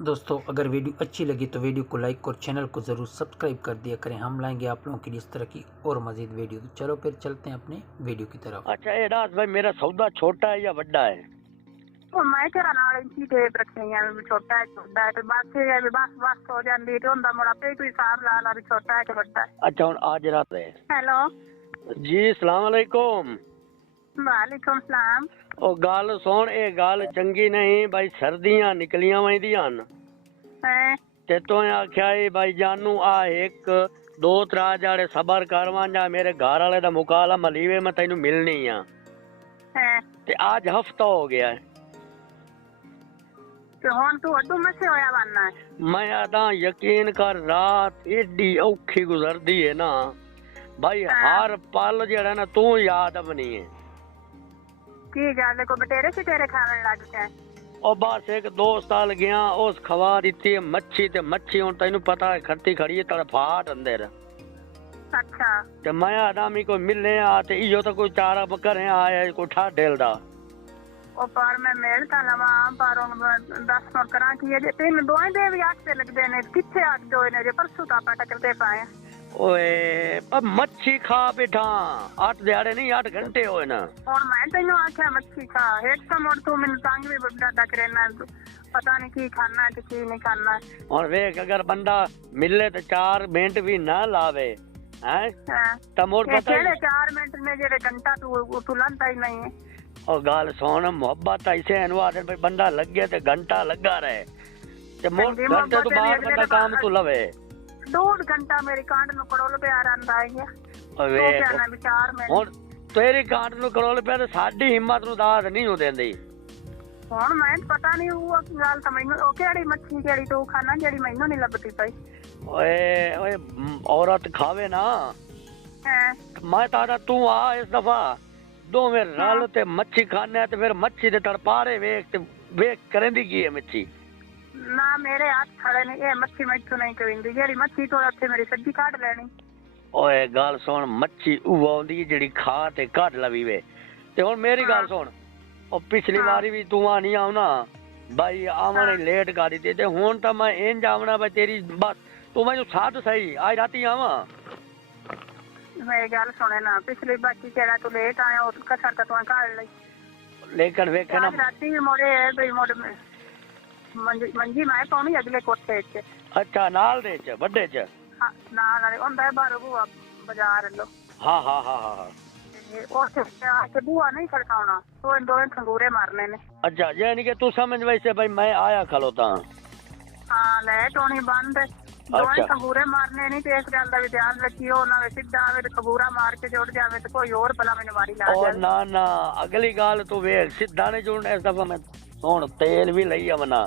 दोस्तों अगर वीडियो अच्छी लगी तो वीडियो को लाइक और चैनल को ज़रूर सब्सक्राइब कर दिया करें। हम लाएंगे आप लोगों के लिए इस तरह की और मज़ीद वीडियो। तो चलो फिर चलते हैं अपने वीडियो की तरफ। अच्छा एडास भाई, मेरा सौदा छोटा है या बड़ा है? ਉਹ ਮੈਂ ਕਿਹਾ ਨਾਲ ਇੰਚੀ ਟੇਪ ਰੱਖੀਆਂ ਵੀ ਛੋਟਾ ਹੈ ਤੇ ਬਸ ਇਹ ਹੈ ਵੀ ਬਸ ਹੋ ਜਾਂਦੀ ਤੇ ਹੁੰਦਾ ਮੁੜ ਆਪੇ ਕੋਈ ਹਿਸਾਬ ਲਾ ਲਾ ਵੀ ਛੋਟਾ ਹੈ ਕਿ ਵੱਡਾ ਹੈ। अच्छा हूँ आज रात है ਹੈਲੋ जी, सलाम अलैकुम। ਵਾਲੇकुम सलाम। ओ गल सुन, ये गल चंगी नहीं भाई, सर्दियां निकलियां वहिंदियां न ਹੈ ते तो आख्या भाई जानू आ एक दो त्रा जाड़े सबर करवा जा, मेरे घर वाले दा मुकाला मलीवे मैं तेनू मिलनी आ। ਹੈ ते आज हफ्ता हो गया है, ਤੇ ਹੁਣ ਤੂੰ ਅੱਡੂ ਮੱਸੇ ਹੋਇਆ ਬਣਨਾ ਹੈ। मैं आदा यकीन कर रात एडी औखी गुजरदी है ना भाई, हर पल जेड़ा ना तू याद बनी है। ਕੀ ਗੱਲ ਕੋ ਬਟੇਰੇ ਛਟੇਰੇ ਖਾਣ ਲੱਗ ਪਿਆ? और बस एक दोस्त आल गया, उस खवा दी थी मच्छी, ते मच्छी हुन तैनू पता है खट्टी खड़ी है तड़फाट अंदर। ਅੱਛਾ ते मैं आदमी को मिलने आ ते इयो तो कोई चारा बकर है आया कोई ठा ढेलदा। ਉਹ ਪਰ ਮੈਂ ਮਿਲ ਤਾਂ ਲਵਾਂ ਪਰ ਹੁਣ ਦੱਸ ਹੁਣ ਕਰਾਂ ਕੀ ਹੈ ਜੇ ਤਿੰਨ ਦੋਵੇਂ ਦੇ ਵੀ ਅੱਖ ਤੇ ਲੱਗਦੇ ਨੇ ਕਿੱਥੇ ਅੱਖ ਦੋਏ ਨੇ ਜੇ ਪਰਸੋਂ ਤਾਂ ਆਪਾਂ ਟੱਕਰਦੇ ਪਾਏ। ओए अब मच्छी खा बैठा, 8 दिहाड़े नहीं 8 घंटे होए ना। ਹੁਣ ਮੈਂ ਤੈਨੂੰ ਆਖਿਆ ਮੱਛੀ ਖਾ, ਇੱਕ ਤਾਂ ਮੁੜ ਤੂੰ ਮੈਨੂੰ ਤੰਗ ਵੀ ਬੜਾ ਕਰੇਨਾ, ਪਤਾ ਨਹੀਂ ਕੀ ਖਾਣਾ ਤੇ ਕੀ ਨਹੀਂ ਖਾਣਾ। और वेख अगर बंदा मिले तो 4 मिनट भी ना लावे हैं ਹਾਂ तो मोर ਇਹ पता ਕਿਹੜੇ 4 ਮਿੰਟ ਨੇ ਜਿਹੜੇ ਘੰਟਾ ਤੂੰ ਲੰਦਾ ਹੀ ਨਹੀਂ ਹੈ। और गाल सोन मोहब्बत ऐसे अनुवाद भाई, बंदा लग गया तो घंटा लगा रहे ते मोर बंदी घंटे तो मोहब्बत बाद भी बंदा अगले काम तो लवे। 2 ਘੰਟਾ ਮੇਰੀ ਕਾਂਡ ਨੂੰ ਕੜੋਲ ਪਿਆ ਰਹਿੰਦਾ ਹੈ। और ਤੂੰ वेख ਕਹਿਣਾ ਵੀ 4 ਮਿੰਟ ਹੁਣ ਤੇਰੀ ਕਾਂਟ ਨੂੰ ਕਰੋਲ ਪਿਆ ਤੇ ਸਾਡੀ ਹਿੰਮਤ ਨੂੰ ਦਾਦ ਨਹੀਂ ਹੋ ਦਿੰਦੀ। ਹੁਣ ਮੈਂ ਪਤਾ ਨਹੀਂ ਉਹ ਗੱਲ ਤਾਂ ਮੈਨੂੰ ਉਹ ਕਿਹੜੀ ਮੱਛੀ ਕਿਹੜੀ ਤੂੰ ਖਾਣਾ ਜਿਹੜੀ ਮੈਨੂੰ ਨਹੀਂ ਲੱਭਦੀ ਪਈ। ਓਏ ਓਏ औरत ਖਾਵੇ ਨਾ, ਹਾਂ ਮੈਂ ਤਾਂ ਤੂੰ ਆ ਇਸ ਦਫਾ ਦੋਵੇਂ ਰਲ ਤੇ ਮੱਛੀ ਖਾਣੇ ਤੇ ਫਿਰ ਮੱਛੀ ਦੇ ਤੜਪਾਰੇ ਵੇਖ ਤੇ ਵੇਖ ਕਰੇਂਦੀ ਕੀ ਹੈ ਮੱਛੀ। ਨਾ ਮੇਰੇ ਹੱਥ ਖੜੇ ਨੇ ਇਹ ਮੱਛੀ ਮੈਥੋਂ ਨਹੀਂ ਕਰਿੰਦੀ, ਜਿਹੜੀ ਮੱਛੀ ਤੋਂ ਉੱਥੇ ਮੇਰੀ ਸੱਜੀ ਕੱਢ ਲੈਣੀ। ਓਏ ਗੱਲ ਸੁਣ, ਮੱਛੀ ਉਹ ਆਉਂਦੀ ਜਿਹੜੀ ਖਾ ਤੇ ਕੱਢ ਲਵੀ ਵੇ। ਤੇ ਹੁਣ ਮੇਰੀ ਗੱਲ ਸੁਣ, ਉਹ ਪਿਛਲੀ ਵਾਰੀ ਵੀ ਤੂੰ ਆ ਨਹੀਂ ਆਉਣਾ ਬਾਈ, ਆਵਣੇ ਲੇਟ ਕਰ ਦਿੱਤੀ ਤੇ ਹੁਣ ਤਾਂ ਮੈਂ ਇੰਜ ਆਵਣਾ ਬਈ ਤੇਰੀ ਬਸ ਤੂੰ ਮੈਨੂੰ ਸਾਥ ਸਹੀ ਅੱਜ ਰਾਤੀ ਆਵਾਂ। ਮੇਰੀ ਗੱਲ ਸੁਣੇ ਨਾ, ਪਿਛਲੀ ਬਾਕੀ ਕਿਹੜਾ ਤੂੰ ਲੇਟ ਆਇਆ ਉਹ ਕਸਰ ਤਾਂ ਤੂੰ ਕੱਢ ਲਈ। ਲੇਕਿਨ ਵੇਖੇ ਨਾ ਅੱਜ ਰਾਤੀ ਵੀ ਮੋੜੇ ਵੀ ਮੋੜ ਮੰਜੀ ਮੈਂ ਪਾਉਣੀ ਅਗਲੇ ਕੋਠੇ 'ਚ। ਅੱਛਾ ਨਾਲ ਦੇ ਚ ਵੱਡੇ ਚ ਨਾਲ ਵਾਲੇ ਹੁੰਦਾ ਬਾਹਰ ਬੂਆ ਬਾਜ਼ਾਰ ਲੋ। ਹਾਂ ਹਾਂ ਹਾਂ ਹਾਂ ਉੱਥੇ ਬੂਆ ਨਹੀਂ ਖੜਕਾਉਣਾ, ਉਹ ਦੋਵੇਂ ਖੰਗੂਰੇ ਮਾਰਨੇ ਨੇ। अच्छा यानी कि तू समझ वैसे भाई मैं आया खलोता। ਹਾਂ ਲੈਟ ਹੋਣੀ ਬੰਦ, ਦੋਵੇਂ ਅੱਛਾ। ਖੰਗੂਰੇ ਮਾਰਨੇ ਨਹੀਂ ਤੇ ਇਸ ਗੱਲ ਦਾ ਵੀ ਧਿਆਨ ਰੱਖਿਓ ਉਹਨਾਂ ਵਿੱਚ ਸਿੱਧਾ ਆਵੇ ਤੇ ਖੰਗੂਰਾ ਮਾਰ ਕੇ ਜੁੜ ਜਾਵੇ ਤੇ ਕੋਈ ਹੋਰ ਭਲਾ ਮੈਨੂੰ ਵਾਰੀ ਲਾ और ਜਾਵੇ। ना ना अगली गाल तू वे सीधा नहीं जुड़ना इस दफा मैं हुन तेल भी लई आवना,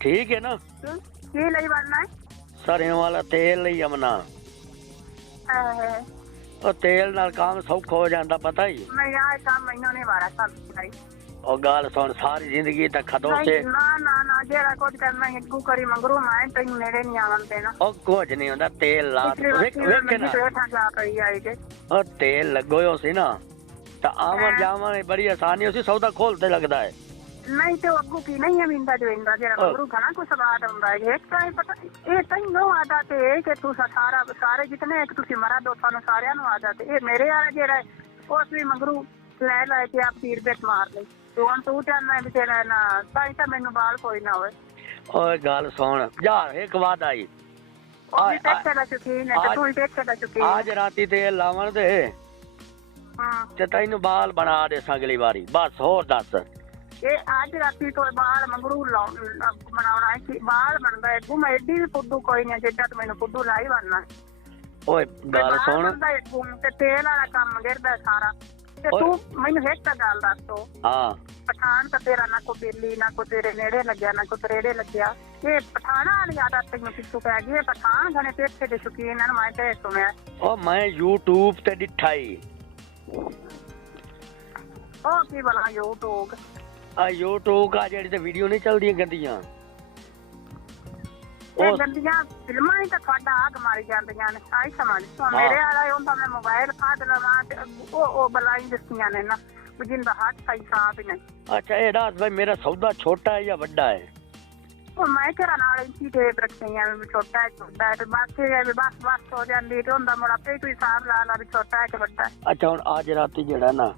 ठीक है ना? ਕੀ ਲਈ ਬਣਨਾ सरयों वाला तेल लई आवना, ਹੈ? और तेल नाल काम सौखा हो जांदा पता ही। ਮੈਂ ਯਾਰ ਕੰਮ ਮੈਨੂੰ ਨਹੀਂ ਵਾਰਾ ਸਾਰੀ। और गाल सुन सारी जिंदगी तक खदो से ਨਾ ਨਾ ਨਾ ਜਿਹੜਾ ਕੁਝ ਕਰਨਾ ਹੈ ਤੂੰ ਕਰੀ ਮੰਗਰੂ ਮੈਂ ਤੈਨੂੰ ਨੇੜੇ ਨਹੀਂ ਆਵਣ ਦੇਣਾ। और कुछ नहीं होंदा तेल ला ਪਿਛਲੀ वेख ਵਾਰ वेख ना ਮੈਂ ਜਾ ਕਰੀ ਆਈ ਤੇ और तेल लगो हो सी ना तो आवन जावन बड़ी आसानी होसी, सौदा खोलते लगदा है। ਨਹੀਂ ਤੇ ਉਹ ਅੱਗੂ ਕੀ ਨਹੀਂ ਆਵਿੰਦਾ ਜੋ ਇੰਦਾ ਜਿਹੜਾ ਮੰਗਰੂ ਖਾਣਾ ਕੋਈ ਸਵਾਦ ਆਉਂਦਾ ਹੈ। ਇੱਕ ਤਾਂ ਇਹ ਪਤਾ ਇਹ ਤੈਨੂੰ ਆਦਾ ਤੇ ਕਿ ਤੂੰ ਸਾਰੇ ਜਿਤਨੇ ਇੱਕ ਤੁਸੀਂ ਮਰਾ ਦੋ ਤੁਹਾਨੂੰ ਸਾਰਿਆਂ ਨੂੰ ਆਦਾ ਤੇ ਇਹ ਮੇਰੇ ਵਾਲਾ ਜਿਹੜਾ ਉਸ ਵੀ ਮੰਗਰੂ ਲੈ ਲੈ ਕੇ ਆਪ ਪੀਰ ਬੇਟ ਮਾਰ ਲਈ। ਹੁਣ ਤੂੰ ਚਾਹਨਾ ਵੀ ਤੇਰਾ ਨਾ ਤਾਂ ਤਾਂ ਮੈਨੂੰ ਬਾਲ ਕੋਈ ਨਾ ਹੋਵੇ। और गाल सुन यार एक बात आई, ਉਹ ਵੀ ਟੈਕਸ ਦਾ ਸ਼ੁਕੀਨ ਹੈ ਤੇ ਤੂੰ ਟੈਕਸ ਦਾ ਸ਼ੁਕੀਨ ਹੈ। आज राती तेल लावन दे ਹਾਂ ਤੇ ਤੈਨੂੰ ਬਾਲ ਬਣਾ ਦੇ ਅਗਲੀ ਵਾਰੀ ਬਸ। ਹੋਰ ਦੱਸ ਇਹ ਅੱਜ ਰਾਤੀ ਤੋਂ ਬਾਲ ਮੰਗਰੂ ਬਣਾਉਣਾ ਹੈ ਕਿ ਬਾਲ ਬਣਦਾ ਹੈ ਗੁਮ ਐਡੀ ਵੀ ਫੁੱਦੂ ਕੋਈ ਨਹੀਂ ਜਿੱਦਾਂ ਤੂੰ ਮੈਨੂੰ ਫੁੱਦੂ ਲਾਈ ਬਣਨਾ। ਓਏ ਗੱਲ ਸੁਣ, ਤੇ ਤੇਲ ਵਾਲਾ ਕੰਮ ਗਿਰਦਾ ਸਾਰਾ ਤੇ ਤੂੰ ਮੈਨੂੰ ਇੱਕ ਤਾਂ ਗੱਲ ਦੱਸ ਤੋ ਹਾਂ ਪਠਾਨ ਤਾਂ ਤੇਰਾ ਨਾ ਕੋ ਦਿੱਲੀ ਨਾ ਕੋ ਤੇਰੇ ਨੇੜੇ ਲੱਗਿਆ ਨਾ ਕੋ ਤਰੇੜੇ ਲੱਗਿਆ। ਇਹ ਪਠਾਣਾ ਵਾਲੀ ਆਦਤ ਤੈਨੂੰ ਕਿੱਥੋਂ ਪੈ ਗਈ? ਪਠਾਨ ਘਣੇ ਪੇਠੇ ਦੇ ਸ਼ੌਕੀਨ ਹਨ, ਮੈਂ ਤੇ ਸੁਣਿਆ। ਉਹ ਮੈਂ YouTube ਤੇ ਡਿਠਾਈ ਉਹ ਕੀ ਬਣਾ YouTube ਆ YouTube ਆ ਜਿਹੜੀ ਤੇ ਵੀਡੀਓ ਨਹੀਂ ਚੱਲਦੀਆਂ ਗੰਦੀਆਂ ਇਹ ਗੰਦੀਆਂ ਫਿਲਮਾਂ ਹੀ ਤਾਂ ਤੁਹਾਡਾ ਆਗ ਮਾਰੀ ਜਾਂਦੀਆਂ ਨੇ। ਆਈ ਸਮਝ ਮੇਰੇ ਵਾਲਾ ਹੁੰਦਾ ਮੈਂ ਮੋਬਾਈਲ ਕੱਢ ਲਵਾਂ ਤੇ ਉਹ ਬਲਾਈ ਦਿੱਤੀਆਂ ਨੇ ਨਾ ਜਿੰਦਾ ਹੱਥ ਸਹੀ ਸਾਫ ਹੀ ਨਹੀਂ। अच्छा ये दस भाई मेरा सौदा छोटा है या बड़ा है? और मैं तेरा नाल इंची टेप रखी है भी छोटा है तो बाकी है भी बस हो जाती तो उनका मुड़ा पे कोई हिसाब ला ला भी छोटा है कि बड़ा है। अच्छा हुन आज राती जेड़ा ना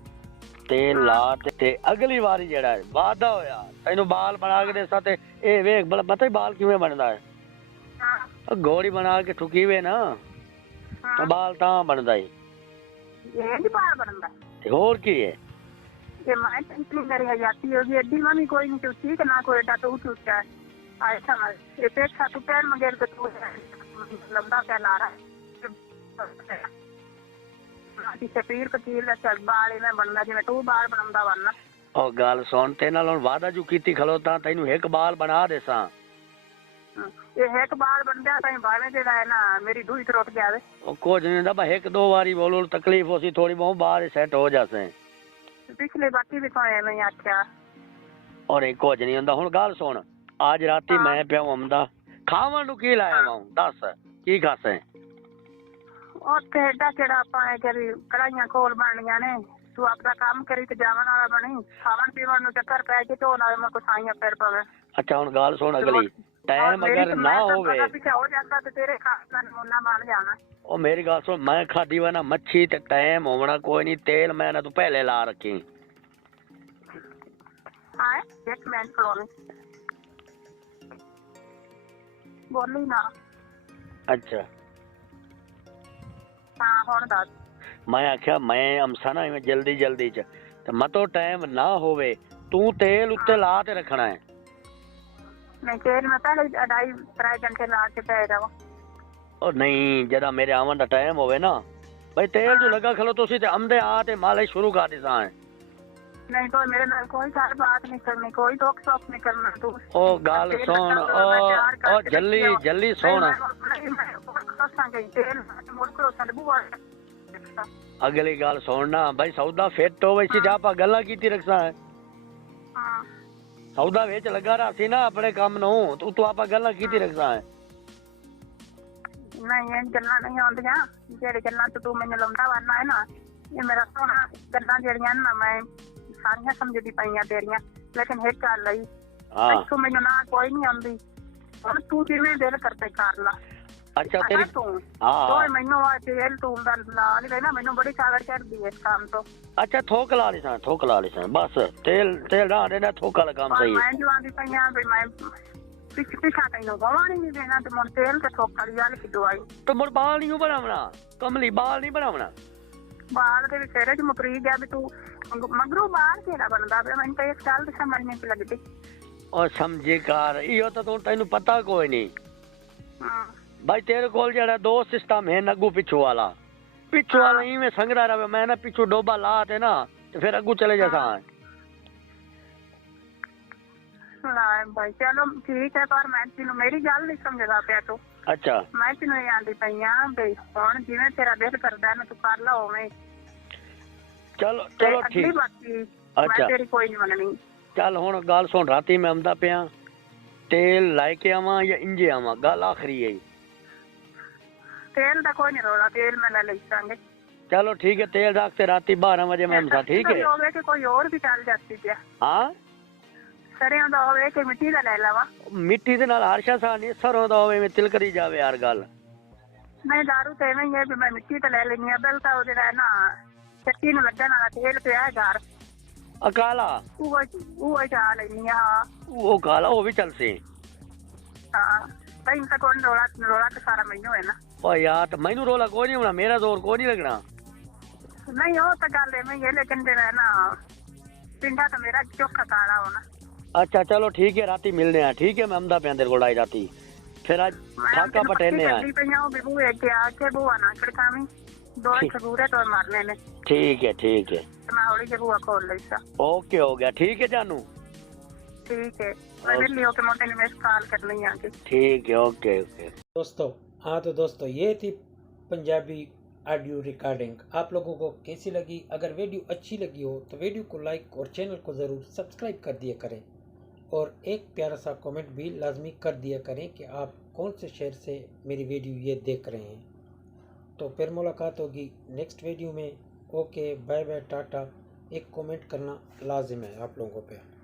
तेल ला ते अगली वारी जेड़ा है वादा होया तैनू बाल बना के देसा ते ए वेख भला पता ही बाल किवें बनदा है? हाँ घोड़ी बना के ठुकीवे ना हाँ तो बाल तां बनदा है ये नहीं बाहर बनता ते होर की है? ये मैं टेंशन कर जाती होगी एडी मम्मी कोई नहीं चूची कि ना कोई एडा तो चूचा है ऐसा ना ये पेट खा तू पैर मगेर के तू लंबा क्या ला रहा है पीछे पीर कतीर चल बाल में बनना जिवें तू बाल बनदा वरना ओ गल सुन ते नाल हुन वादा जू कीती खलोता तैनू एक बाल बना देसा ये एक बाल बन गया कहीं बाले जेड़ा है ना मेरी दूई तरफ गया वे ओ कुछ नहीं दबा एक दो बारी बोलो तकलीफ होसी थोड़ी बहुत बाल सेट हो जासे पिछले बाकी भी तो है नहीं आख्या और एक कुछ नहीं हुंदा हुन गल सुन आज राती हाँ। मैं पिया हुंदा खावन नु की लाया वां दस की खासे और केड़ा केड़ा पाए करी कढ़ाइयां खोल बननियां ने तू अपना काम करी ते जावन वाला बनी खावन पीवन नु चक्कर पै के तो ना मैं को साइयां पैर पवे अच्छा हुन गल सुन अगली टाइम अगर ना होवे हो जाता तो तेरे खाना नमूना बन जाना ओ मेरी गल सुन मैं खादी वा ना मच्छी ते टाइम होना कोई नहीं तेल मैं ना तू पहले ला रखी हाय एक मिनट फ्लोर बोली ना अच्छा हाँ हुन दस मैं आख्या मैं अमसा ना इवें जल्दी जल्दी च ते मतो टाइम ना होवे तू तेल उत्ते ला ते रखना है नहीं तेल में पहले 2.5-3 घंटे ला के पै जाओ और नहीं जरा मेरे आवन दा टाइम होवे ना भाई तेल जो लगा खलो तुसी ते आमदे आ ते माले शुरू कर दिसा है नहीं तो मेरे नाल कोई सारी बात नहीं करनी कोई टोक टोक नहीं करना तू ओ गल सुन ओ जल्दी जल्दी सुन अगली गल सुन ना भाई सौदा फिट होवे सी आपा गल्ला कीती रखसा है सौदा विच लगा रहा सी ना अपने काम नु तू आपा गल्ला कीती रखसा है नहीं ये गल्ला नहीं आंदियां जेड़ी गल्ला तू मैनू लंदा वरना है ना ये मेरा सोना गल्ला जेड़ियां ना मैं सारियां समझदी पईयां तेरियां लेकिन एक गल आई हां तू मैनू ना कोई नहीं आंदी और तू जिवें दिल करते कर ला अच्छा तेरी तू हां तो मैनू आ तेल तू दा ला नहीं ना मैनू बड़ी कागड़ चढ़दी है इस काम तो अच्छा थोक ला लिसा बस तेल तेल ना देना थोका वाला काम सही है मैं जो आंदी पईयां भी मैं पिछा तैनू गवानी नहीं देना ते मुड़ तेल ते थोक वाली गल की दवाई तो मुड़ बाल नहीं बनावना कमली बाल नहीं बनावना बाल दे विचेरे च मुकरी गया भी तू मगरू बाल केड़ा बनदा पे मैनू तो इस गल दी समझ नहीं लगदी और समझे कर इहो तो तैनू पता कोई नहीं हां भाई तेरे कोल जेड़ा दो सिस्टम है अगू पिछू वाला इवें संगड़ा रहे मैं ना पिछू डोबा ला ते ना ते फिर अगू चले जासा भाई चलो ठीक है पर मैं तेनू मेरी गल नहीं समझदा पिया तू अच्छा मैं तेनू ये आंदी पईयां भी हुण जिवें तेरा दिल करदा ना तू कर ला ओवें चलो चलो ठीक बाकी अच्छा मैं तेरी कोई नहीं मननी चल हुण गल सुन राती मैं आंदा पिया तेल लाई के आवां या इंजे आवां गल आखरी है तेल दा कोई नहीं रोला तेल मैं ले लेंगे चलो ठीक है तेल रख ते राती 12 बजे मैं आंदा ठीक है होवे कि कोई और भी चल जाती पिया हां सरें दा होवे कि मिट्टी दा ले लवा मिट्टी दे नाल हर शा नहीं सरों दा होवे में तिलकरी जावे यार गल नहीं दारू ते नहीं है भी मैं मिट्टी दा ले लेनी है बेल ता ओ जेड़ा है ना चक्की नु लगन वाला तेल पिया है घर अकाला वो जा लेनी है हां वो काला वो भी चल से हां कहीं तक कौन रोला के सारा महीनों है ना ओ यार तो मैनू रोला कोई नहीं होना मेरा जोर कोई नहीं लगना नहीं हो तो गल है मैं ये लेकिन जेड़ा है ना पिंडा तो मेरा चोखा काला होना अच्छा चलो ठीक है राती मिलने हैं ठीक है मैं अमदा पे अंदर कोल आई राती फिर आज फाका पटेने हैं बिबू एक आके बुआ ना खड़कावी दो सबूरे तो मारने ने ठीक है मैं हौली के बुआ खोल लईसा ओके हो गया ठीक है जानू ठीक है मैं मिली हो के मोटे ने मिस कॉल करनी आके ठीक है ओके दोस्तों हाँ तो दोस्तों ये थी पंजाबी ऑडियो रिकॉर्डिंग आप लोगों को कैसी लगी अगर वीडियो अच्छी लगी हो तो वीडियो को लाइक और चैनल को ज़रूर सब्सक्राइब कर दिया करें और एक प्यारा सा कमेंट भी लाजमी कर दिया करें कि आप कौन से शहर से मेरी वीडियो ये देख रहे हैं। तो फिर मुलाकात होगी नेक्स्ट वीडियो में। ओके बाय बाय टाटा एक कमेंट करना लाजिम है आप लोगों पे।